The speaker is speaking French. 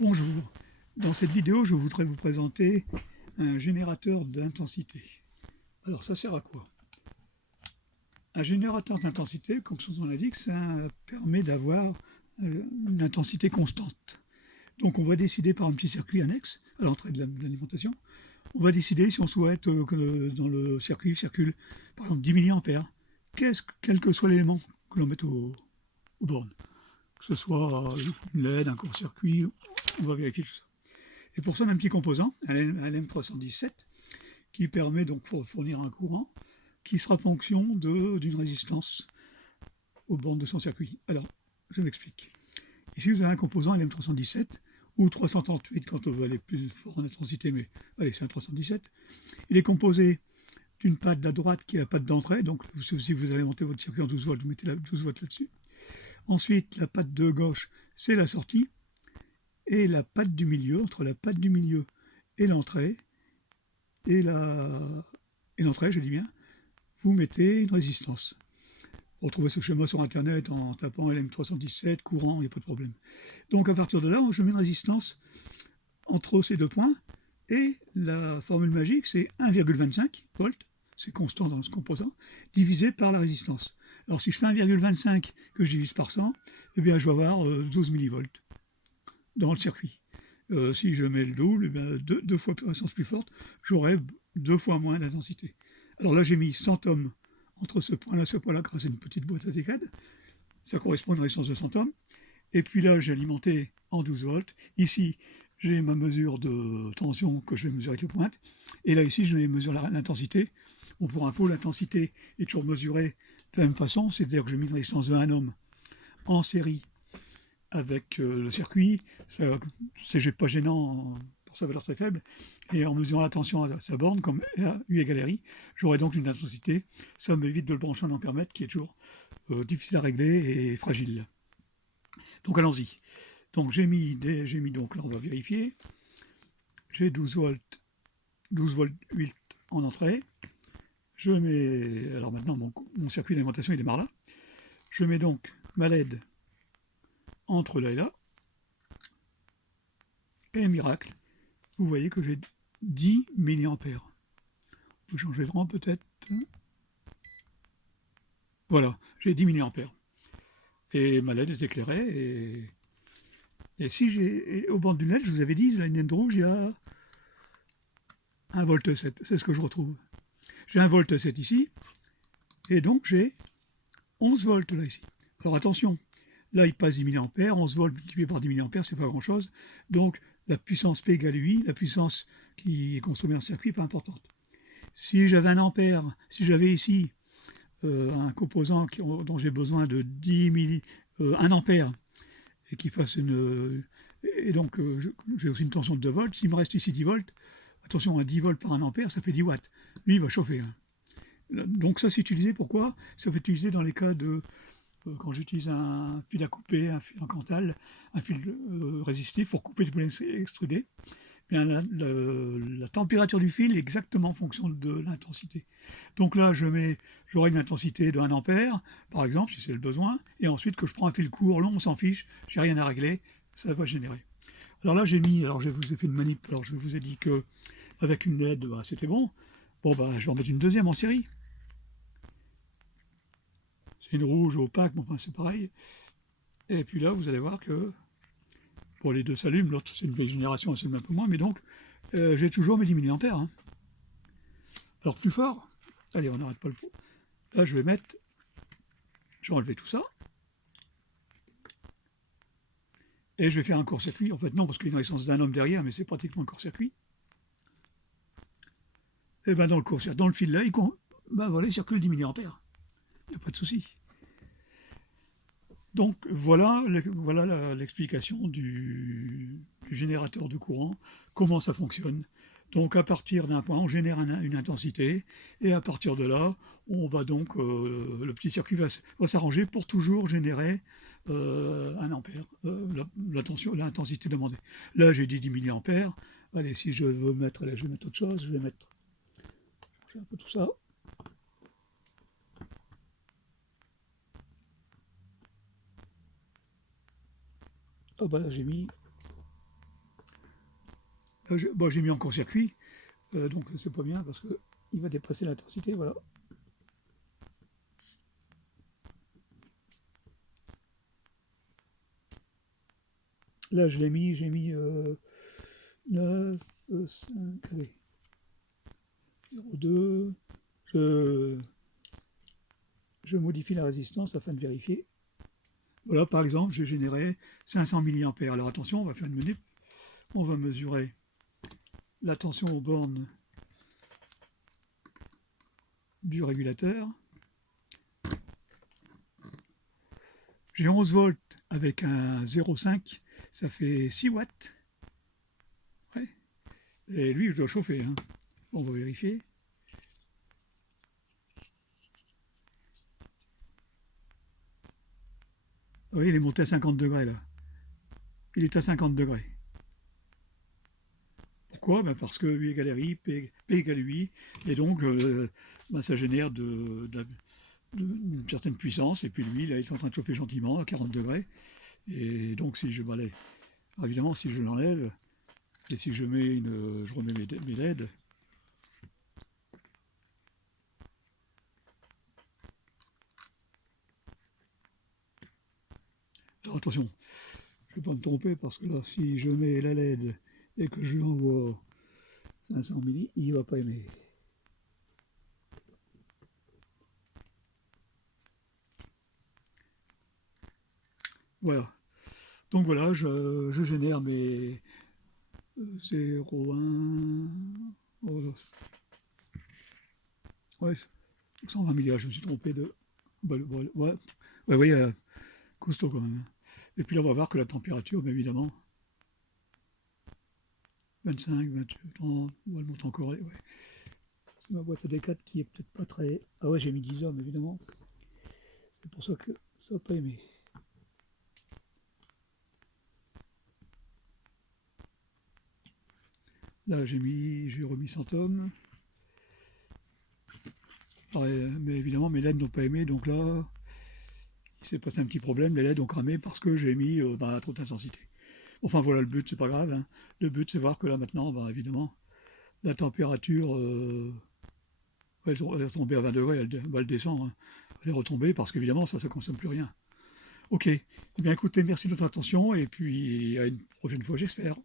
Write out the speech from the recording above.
Bonjour, dans cette vidéo je voudrais vous présenter un générateur d'intensité. Alors ça sert à quoi? Un générateur d'intensité, comme son nom l'indique, ça permet d'avoir une intensité constante. Donc on va décider par un petit circuit annexe à l'entrée de l'alimentation, on va décider si on souhaite que dans le circuit circule par exemple 10 milliampères, quel que soit l'élément que l'on mette aux bornes, que ce soit une LED, un court-circuit, on va vérifier tout ça. Et pour ça, on a un petit composant, un LM317, qui permet donc de fournir un courant qui sera fonction d'une résistance aux bornes de son circuit. Alors, je m'explique. Ici, vous avez un composant LM317, ou 338 quand on veut aller plus fort en intensité, mais allez, c'est un 317. Il est composé d'une patte à droite qui est la patte d'entrée, donc si vous alimentez votre circuit en 12 volts, vous mettez 12 volts là-dessus. Ensuite, la patte de gauche, c'est la sortie, et la patte du milieu, entre la patte du milieu et l'entrée, l'entrée, je dis bien, vous mettez une résistance. Retrouvez ce schéma sur internet en tapant LM317, courant, il n'y a pas de problème. Donc à partir de là, je mets une résistance entre ces deux points, et la formule magique, c'est 1,25 volts, c'est constant dans ce composant, divisé par la résistance. Alors si je fais 1,25 que je divise par 100, eh bien je vais avoir 12 millivolts dans le circuit. Si je mets le double, eh bien, deux fois de résistance plus forte, j'aurai 2 fois moins d'intensité. Alors là, j'ai mis 100 ohms entre ce point-là et ce point-là grâce à une petite boîte à décade. Ça correspond à une résistance de 100 ohms. Et puis là, j'ai alimenté en 12 volts. Ici, j'ai ma mesure de tension que je vais mesurer avec les pointes. Et là, ici, je mesure l'intensité. Bon, pour info, l'intensité est toujours mesurée de la même façon, c'est-à-dire que j'ai mis une résistance de 1 ohm en série avec le circuit, c'est pas gênant pour sa valeur très faible, et en mesurant la tension à sa borne, comme U égale RI, j'aurai donc une intensité, ça m'évite de le brancher en ampèremètre, qui est toujours difficile à régler et fragile. Donc allons-y. Donc j'ai mis donc, là on va vérifier, j'ai 12 volts 8 en entrée, je mets, alors maintenant mon circuit d'alimentation il démarre là, je mets donc ma LED entre là et là, et miracle, vous voyez que j'ai 10 milliampères. On peut changer de rang peut-être. Voilà, j'ai 10 milliampères. Et ma LED est éclairée. Et si j'ai au bord du LED, je vous avais dit, la ligne de rouge, il y a 1 volt 7. C'est ce que je retrouve. J'ai 1 volt 7 ici. Et donc j'ai 11 volts là ici. Alors attention, là il passe 10 milliampères. 11 volts multiplié par 10 milliampères, c'est pas grand chose. Donc la puissance P égale UI, la puissance qui est consommée en circuit, pas importante. Si j'avais 1 ampère, si j'avais ici un composant dont j'ai besoin de 1 ampère et qui fasse une. Et donc j'ai aussi une tension de 2 volts. S'il me reste ici 10 volts, attention, à 10 volts par 1 ampère, ça fait 10 watts. Lui, il va chauffer. Hein. Donc ça, c'est utilisé pourquoi? Ça peut être utilisé dans les cas de. Quand j'utilise un fil à couper, un fil en Cantal, un fil résistif pour couper du pollen extrudé, bien la température du fil est exactement en fonction de l'intensité. Donc là, j'aurai une intensité de 1 ampère, par exemple, si c'est le besoin, et ensuite que je prends un fil court, long, on s'en fiche, j'ai rien à régler, ça va générer. Alors là, alors je vous ai fait une manip, alors je vous ai dit que avec une LED, bah, c'était bon. Bon, bah, je vais en mettre une deuxième en série. C'est une rouge opaque, mais enfin, c'est pareil. Et puis là, vous allez voir que pour les deux s'allument, l'autre c'est une vieille génération, elle s'allume un peu moins, mais donc j'ai toujours mes 10 milliampères. Hein. Alors plus fort, allez, on n'arrête pas le faux. Là, je vais enlever tout ça. Et je vais faire un court-circuit. En fait, non, parce qu'il y a une résistance d'un ohm derrière, mais c'est pratiquement un court-circuit. Et bien, dans le court-circuit, dans le fil là, voilà, il circule 10 milliampères. Il n'y a pas de souci. Donc, voilà l'explication du générateur de courant, comment ça fonctionne. Donc, à partir d'un point, on génère une intensité, et à partir de là, on va donc, le petit circuit va s'arranger pour toujours générer 1 ampère, l'intensité demandée. Là, j'ai dit 10 milliampères. Allez, si je veux mettre, allez, je vais mettre autre chose, je vais mettre un peu tout ça. Oh, bah là, j'ai mis Bon, j'ai mis en court-circuit, donc c'est pas bien parce qu'il va dépasser l'intensité, voilà. Là, j'ai mis 9, 5, allez, 0,2. Je modifie la résistance afin de vérifier. Voilà, par exemple, j'ai généré 500 mA. Alors attention, on va faire une manip. On va mesurer la tension aux bornes du régulateur. J'ai 11 volts avec un 0,5, ça fait 6 watts. Ouais. Et lui, je dois chauffer. Hein. On va vérifier. Vous voyez, il est monté à 50 degrés là. Il est à 50 degrés. Pourquoi? Ben parce que U égale RI, P égale UI, et donc ben ça génère une certaine puissance, et puis lui, là, il est en train de chauffer gentiment à 40 degrés. Et donc si je m'allais, évidemment, si je l'enlève, et si je mets je remets mes LED, alors attention, je ne vais pas me tromper, parce que là, si je mets la LED et que je lui envoie 500 milli, il ne va pas aimer. Voilà. Donc voilà, je génère mes 0,1... Oh, ouais, 120 milliards, je me suis trompé de... Ouais, ouais, ouais, costaud quand même. Et puis là, on va voir que la température, bien évidemment, 25, 28, 30, elle monte encore. Ouais. C'est ma boîte à D4 qui est peut-être pas très... Ah ouais, j'ai mis 10 ohms, évidemment. C'est pour ça que ça n'a pas aimé. Là, j'ai remis 100 ohms. Mais évidemment, mes LED n'ont pas aimé, donc là, il s'est passé un petit problème. Les LED ont cramé parce que j'ai mis trop d'intensité. Enfin voilà, le but, c'est pas grave. Hein. Le but, c'est voir que là, maintenant, évidemment, la température, elle est tombée à 20 degrés, elle descend. Hein. Elle est retombée parce qu'évidemment, ça ne consomme plus rien. Ok. Eh bien, écoutez, merci de votre attention et puis à une prochaine fois, j'espère.